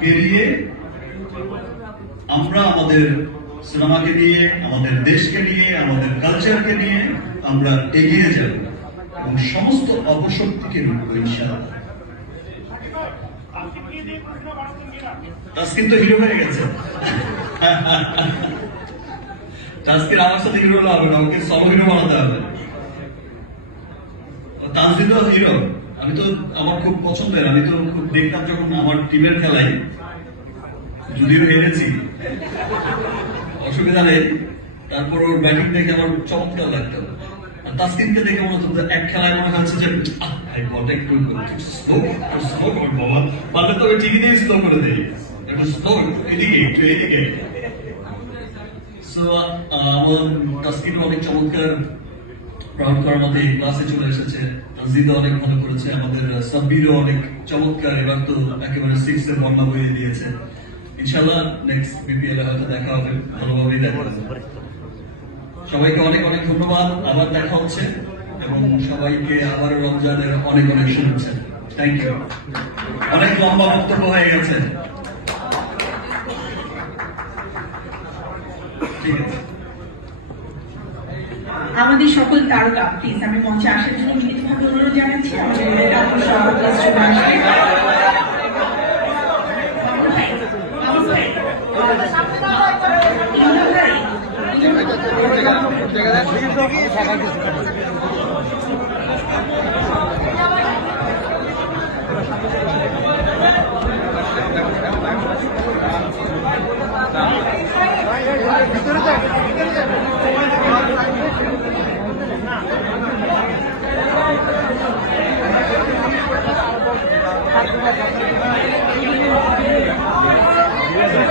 পেরিয়ে আমরা আমাদের সিনেমাকে নিয়ে, আমাদের দেশকে নিয়ে, আমাদের কালচারকে নিয়ে আমরা এগিয়ে যাব এবং সমস্ত অপশক্তিকে তো হিরো হয়ে গেছে। তাস্কিন আমার সাথে হিরো হবে না, ওকে সলো হিরো বানাতে হবে। তানজিদ হিরো আমি তো আমার খুব পছন্দের, আমি তো খুব দেখতাম যখন আমার টিমের খেলায় যদিও হেরেছি। অসুবিধা নেই, তারপর ওর ব্যাটিং দেখে আমার চমৎকার লাগতো। আর তাসকিনকে দেখে মনে হতো এক খেলায় মনে হচ্ছে যে কর বাবা। তো দিয়ে স্লো করে স্লো এদিকে, একটু এদিকে। আমার তাসকিন অনেক চমৎকার প্রাউড করার মধ্যে এই ক্লাসে চলে এসেছে তানজিদও অনেক ভালো করেছে, আমাদের সাব্বিরও অনেক চমৎকার, এবার তো একেবারে সিক্স এর বন্যা বইয়ে দিয়েছে। ইনশাল্লাহ নেক্সট বিপিএল হয়তো দেখা হবে, ভালোভাবেই সবাইকে অনেক অনেক ধন্যবাদ, আবার দেখা হচ্ছে, এবং সবাইকে আবার রমজানের অনেক অনেক শুভেচ্ছা। থ্যাংক ইউ অনেক লম্বা বক্তব্য হয়ে গেছে। ঠিক আছে। আমাদের সকল তারকা প্লিজ আমি মঞ্চে আসার জন্য বিনীতভাবে অনুরোধ জানাচ্ছি, আমাদের ডাক্তার সাহাব প্লাস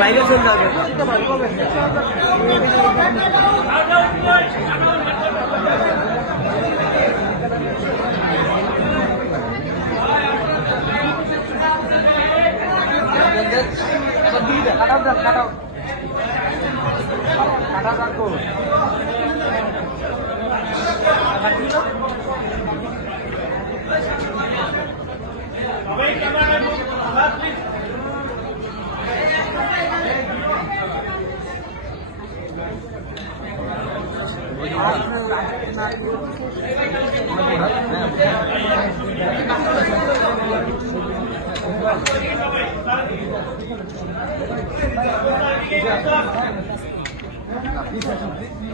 বাইরে চলে যাবে কাটাও কাটাও কাটাও রাখো দাও।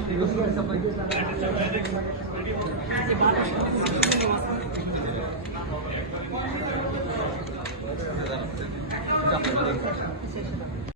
이거 수 있어 봐. 이거